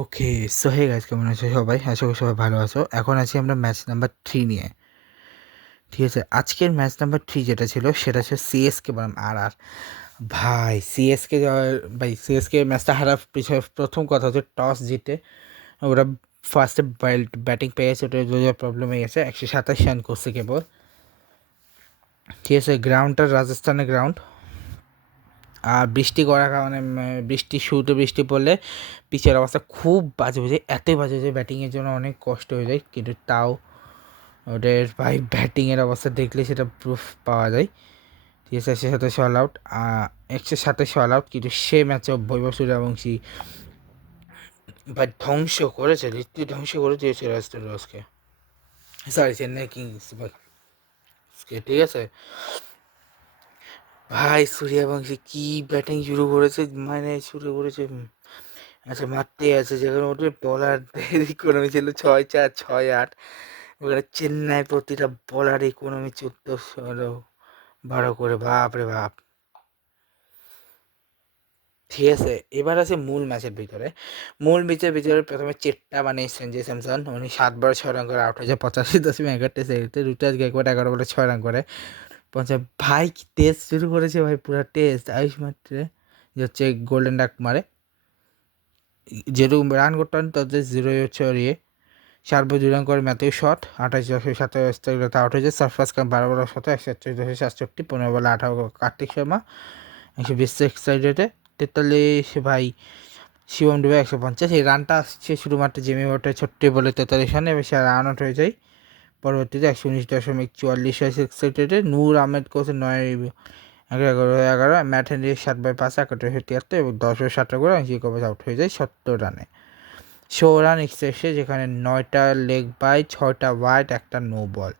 ওকে, so hey guys, কেমন আছো সবাই? আশা করি সবাই ভালো আছো। এখন আছি আমরা ম্যাচ নাম্বার 3 নিয়ে। ঠিক আছে, আজকের ম্যাচ নাম্বার 3 যেটা ছিল সেটা ছিল সিএসকে বনাম আর ভাই সিএসকে ভাই সিএসকে ম্যাচটা হারার পিছনে প্রথম কথা হচ্ছে টস জিতে ওরা ফার্স্টে ব্যাটিং পেয়ে গেছে, ওটা প্রবলেম হয়ে গেছে। 127 রান করছে কেবল। ঠিক আছে, গ্রাউন্ডটা রাজস্থানের গ্রাউন্ড, আর বৃষ্টি করার কারণে শুরুতে বৃষ্টি পড়লে পিচের অবস্থা খুব বাজে হয়ে যায়, এতই বাজে যে ব্যাটিংয়ের জন্য অনেক কষ্ট হয়ে যায়। কিন্তু তাও ওদের ভাই ব্যাটিংয়ের অবস্থা দেখলে সেটা প্রুফ পাওয়া যায়। ঠিক আছে, 127 অল আউট, 127 অল আউট, কিন্তু সে ম্যাচে বৈভব সূর্যবংশী ভাই ধ্বংস করেছে, রীতি ধ্বংস করে দিয়েছে রাজকে, সরি চেন্নাই কিংস ভাই। ঠিক আছে ভাই, সূর্যবংশী কি ব্যাটিং শুরু করেছে, মানে শুরু করেছে। আচ্ছা, মারতে আছে যেখানে ওদের বলার ইকোনমি ছিল 6-4 6-8, ওখানে চেন্নাই প্রতিটা বলার ইকোনমি 14-16-12 করে, বাপ রে বাপ। ঠিক আছে, এবার আছে মূল ম্যাচের ভিতরে। মূল ম্যাচের ভিতরে প্রথমে চেট্টা বানিয়ে সঞ্জয় স্যামসন, উনি 7 বলে 6 রান করে আউট হয়েছে 85.61 সেকেন্ডে। ঋতুরাজ গায়কোয়াড 11 বলে 6 রান করে 50। ভাই কি টেস্ট শুরু করেছে ভাই, পুরো টেস্ট। আয়ুষ মাত্রে যে হচ্ছে গোল্ডেন ডাক মারে, যেরকম রান করতে পারেন তাদের 0 হচ্ছে ওরিয়ে। 4 বল 2 রান করে ম্যাথিউ শট 28-27 আউট হয়েছে। সারফরাজ খান 12 বল 17 141-67, 15 বলে 18 কার্তিক শর্মা 120 স্ট্রাইক রেটে 43। ভাই শিবম ডুবে 150। এই রানটা আসছে শুধুমাত্র জেমি ওয়াটের ছোট্ট বলে 43 রানে, এবার সে রান আউট হয়ে যায়। পরবর্তীতে 119.44 স্ট্রাইক রেটে নূর আহমেদ কোচের 9-11 ম্যাট হেনরি 7/5 71 এবং 10/7 করে অংশী কভার আউট হয়ে যায় 70 রানে। 16 রান এক্সেসে, যেখানে 9টা লেগ বাই, 6টা ওয়াইড, একটা নো বল।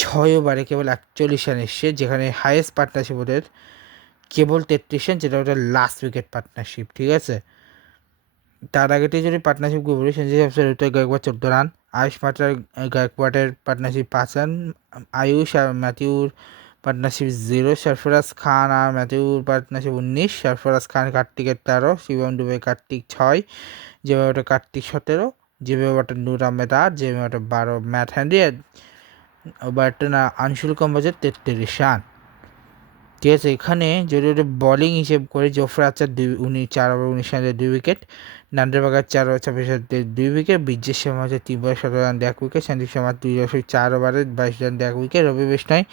6 ওভারে কেবল 41 রান এসছে, যেখানে হাইয়েস্ট পার্টনারশিপ ওদের কেবল 33 রান, যেটা ওদের লাস্ট উইকেট পার্টনারশিপ। ঠিক আছে, তার আগেতে যদি পার্টনারশিপ বলি, সঞ্জয় স্যামসন ঋতুরাজ গায়কোয়াড 14 রান, আয়ুষ মাত্রা গায়কোয়াডের পার্টনারশিপ 5 রান, আয়ুষ আর ম্যাথিউর পার্টনারশিপ 0, সরফরাজ খান আর ম্যাথিউর পার্টনারশিপ 19, সরফরাজ খান কার্তিকের 13, শিবম ডুবে কার্তিক 6, যেভাবে ওটা কার্তিক 17, যেভাবে ওটা নূর আহমেদ 8, যেভাবে ওটা 12 ম্যাট হ্যান্ডি, ওটা না আনশুল কম্বোজের 33 রান। ঠিক আছে, এখানে যদি ওটা বলিং হিসেব করে জোফরা আচার 4 ওভার 19 রানে 2 উইকেট, নান্ডের বাগার 4 ওভার 26 রানে 2 উইকেট, বীর্যের শর্মা হচ্ছে 3 বলে 17 রান 1 উইকেট, সন্দীপ শর্মা 4 ওভারে 22 রান 1 উইকেট, রবি বিষ্ণয়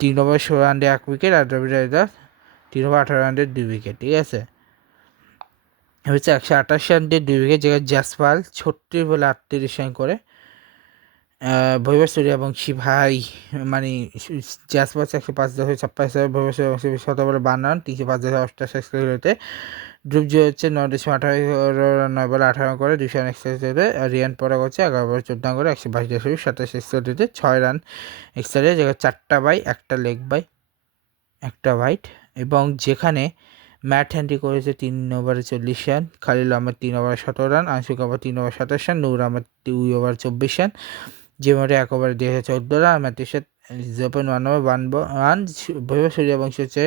3 ওভার 16 রান 1 উইকেট, আর রবি রায়দার 3 ওভার 18 রান 2 উইকেট। ঠিক আছে, হচ্ছে 128 রান 2 উইকেট, যেখানে জাসপাল 36 বলে 38 রান করে। ভৈভব সূর্যবংশী ভাই মানে জাসপাল 105.56, ভৈভব সূর্যবংশী 17 বলে 52 রান 305.88 রেটে। ধ্রুবজি হচ্ছে 9.18 রান 9 বলে 18 রান করে 200 রান এক্সট্রা রেটে। আর রিয়ান পরাগ হচ্ছে 11 বলে 14 রান করে 122.27 এক্সট্রা রেটে, 6 রান এক্সট্রা রেটে, যেখানে 4টা বাই, একটা লেগ বাই, একটা হোয়াইট। এবং যেখানে ম্যাট হ্যান্ডি করেছে 3 ওভারে 40 রান, খালিল আহমেদ 3 ওভারে 17 রান, আংশিক over 3 over 27 run, Noor Ahmad 2 over 24 run, যে মোটে 1 ওভারে দিয়েছে 14 run, Mathews 0.1 over 1 run. Vaibhav Suryavanshi হচ্ছে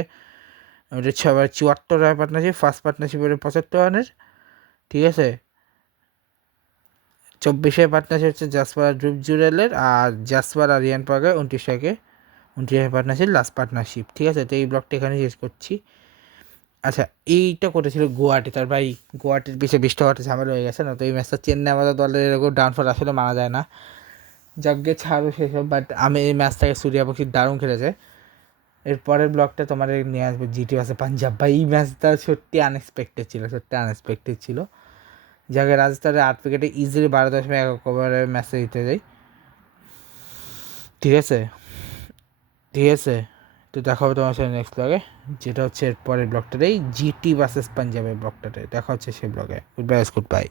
ওটা 6 over 74 run partnership, first partnership ওটা 75 রানের। ঠিক আছে, 24 পার্টনারশিপ হচ্ছে জাসপার আর ধ্রুব জুরেলের, আর জাসপার আর রিয়ান পাগে 29 পার্টনারশিপ লাস্ট পার্টনারশিপ। ঠিক আছে, তো এই ব্লগটা এখানে শেষ করছি। আচ্ছা, এইটা করেছিল গুয়াহাটি, তার ভাই গুয়াহাটির পিছিয়ে বৃষ্টি হওয়াতে ঝামেলা হয়ে গেছে না, তো এই ম্যাচটা চেন্নাই আমাদের দলের এরকম ডাউনফল আসলে মানা যায় না, যাকে ছাড়ো সেসব। বাট আমি এই ম্যাচটাকে সূর্যবংশী দারুণ খেলেছে। এর পরের ব্লগটা তোমার নিয়ে আসবে জিটি ভার্সেস পাঞ্জাব। ভাই এই ম্যাচটা সত্যি আনএক্সপেক্টেড ছিল, যাকে রাজস্থানের 8 উইকেটে ইজিলি 12.1 ওভারের ম্যাচে জিতে যায়। ঠিক আছে, তো দেখা হবে তোমার সাথে নেক্সট ব্লগে, যেটা হচ্ছে এর পরের ব্লগটাতেই জিটি ভার্সেস পাঞ্জাবের ব্লগটাতে দেখা হচ্ছে সেই ব্লগে। Good bye.